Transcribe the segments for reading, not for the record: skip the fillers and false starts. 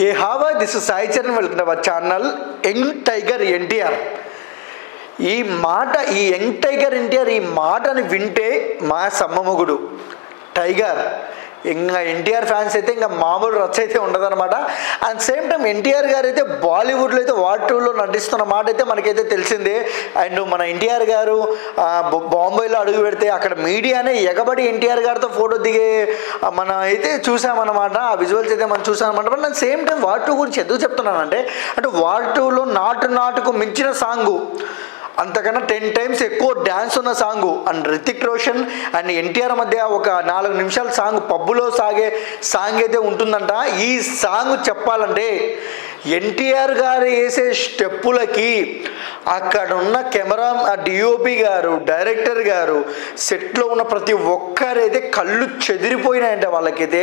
ఏ హావా this is Sai Charan, welcome to our channel. Young tiger NTR. ఈ మాట, ఈ యంగ్ టైగర్ ఎన్టీఆర్ ఈ మాటని వింటే మా సమ్మముగుడు టైగర్ ఇంకా ఎన్టీఆర్ ఫ్యాన్స్ అయితే ఇంకా మామూలు రచ్చ అయితే ఉండదన్నమాట. అండ్ సేమ్ టైం ఎన్టీఆర్ గారు అయితే బాలీవుడ్లో అయితే వార్ టూలో నటిస్తున్న మాట అయితే మనకైతే తెలిసిందే. అండ్ మన ఎన్టీఆర్ గారు బాంబేలో అడుగు పెడితే అక్కడ మీడియానే ఎగబడి ఎన్టీఆర్ గారితో ఫోటో దిగే మనం అయితే చూసామన్నమాట. ఆ విజువల్స్ అయితే మనం చూసామన్నమాట. బట్ నేను సేమ్ టైం వార్ టూ గురించి ఎందుకు చెప్తున్నానంటే, అంటే వార్ టూలో నాటుకు మించిన సాంగు, అంతకన్నా 10 times ఎక్కువ డ్యాన్స్ ఉన్న song, and Hrithik Roshan and NTR మధ్య ఒక 4 నిమిషాల సాంగ్, పబ్బులో సాగే సాంగ్ అయితే ఉంటుందంట. ఈ సాంగ్ చెప్పాలంటే ఎన్టీఆర్ గారు వేసే స్టెప్పులకి అక్కడ ఉన్న కెమెరా డిఓపి గారు, డైరెక్టర్ గారు, సెట్లో ఉన్న ప్రతి ఒక్కరైతే కళ్ళు చెదిరిపోయినాయంటే వాళ్ళకైతే.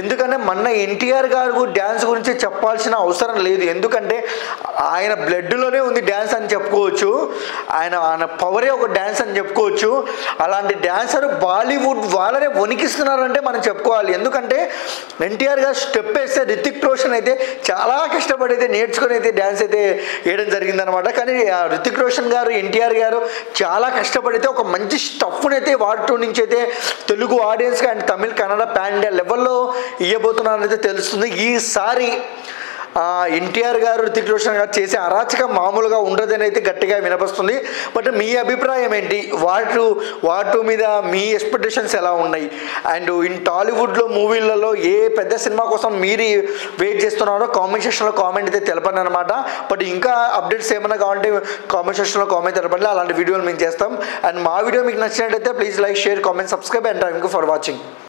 ఎందుకంటే మొన్న ఎన్టీఆర్ గారు డ్యాన్స్ గురించి చెప్పాల్సిన అవసరం లేదు, ఎందుకంటే ఆయన బ్లడ్లోనే ఉంది డ్యాన్స్ అని చెప్పుకోవచ్చు. ఆయన పవరే ఒక డ్యాన్స్ అని చెప్పుకోవచ్చు. అలాంటి డ్యాన్సర్ బాలీవుడ్ వాళ్ళనే వణికిస్తున్నారంటే మనం చెప్పుకోవాలి. ఎందుకంటే ఎన్టీఆర్ గారు స్టెప్ వేస్తే రితిక్ రోషన్ అయితే చాలా కష్టపడి అయితే నేర్చుకొని అయితే డ్యాన్స్ అయితే వేయడం జరిగిందనమాట. కానీ రితిక్ రోషన్ గారు, ఎన్టీఆర్ గారు చాలా కష్టపడితే ఒక మంచి స్టఫ్ని అయితే వార్ టూ నుంచి అయితే తెలుగు ఆడియన్స్కి and Tamil, Kannada, pan India లెవెల్లో ఇవ్వబోతున్నారని తెలుస్తుంది. ఈసారి ఎన్టీఆర్ గారు, రితిక్ రోషన్ గారు చేసే అరాచకం మామూలుగా ఉండదని అయితే గట్టిగా వినపస్తుంది. బట్ మీ అభిప్రాయం ఏంటి? వార్ టూ మీద మీ ఎక్స్పెక్టేషన్స్ ఎలా ఉన్నాయి? అండ్ ఇన్ టాలీవుడ్లో మూవీలలో ఏ పెద్ద సినిమా కోసం మీరు వెయిట్ చేస్తున్నారో కామెంట్ సెక్షన్లో కామెంట్ అయితే తెలపండి అనమాట. బట్ ఇంకా అప్డేట్స్ ఏమైనా కావాలంటే కామెంట్ సెక్షన్లో కామెంట్ తెలపండి, అలాంటి వీడియోలు మేము చేస్తాం. అండ్ మా వీడియో మీకు నచ్చినట్టయితే please like, share, comment, subscribe and thank you for watching.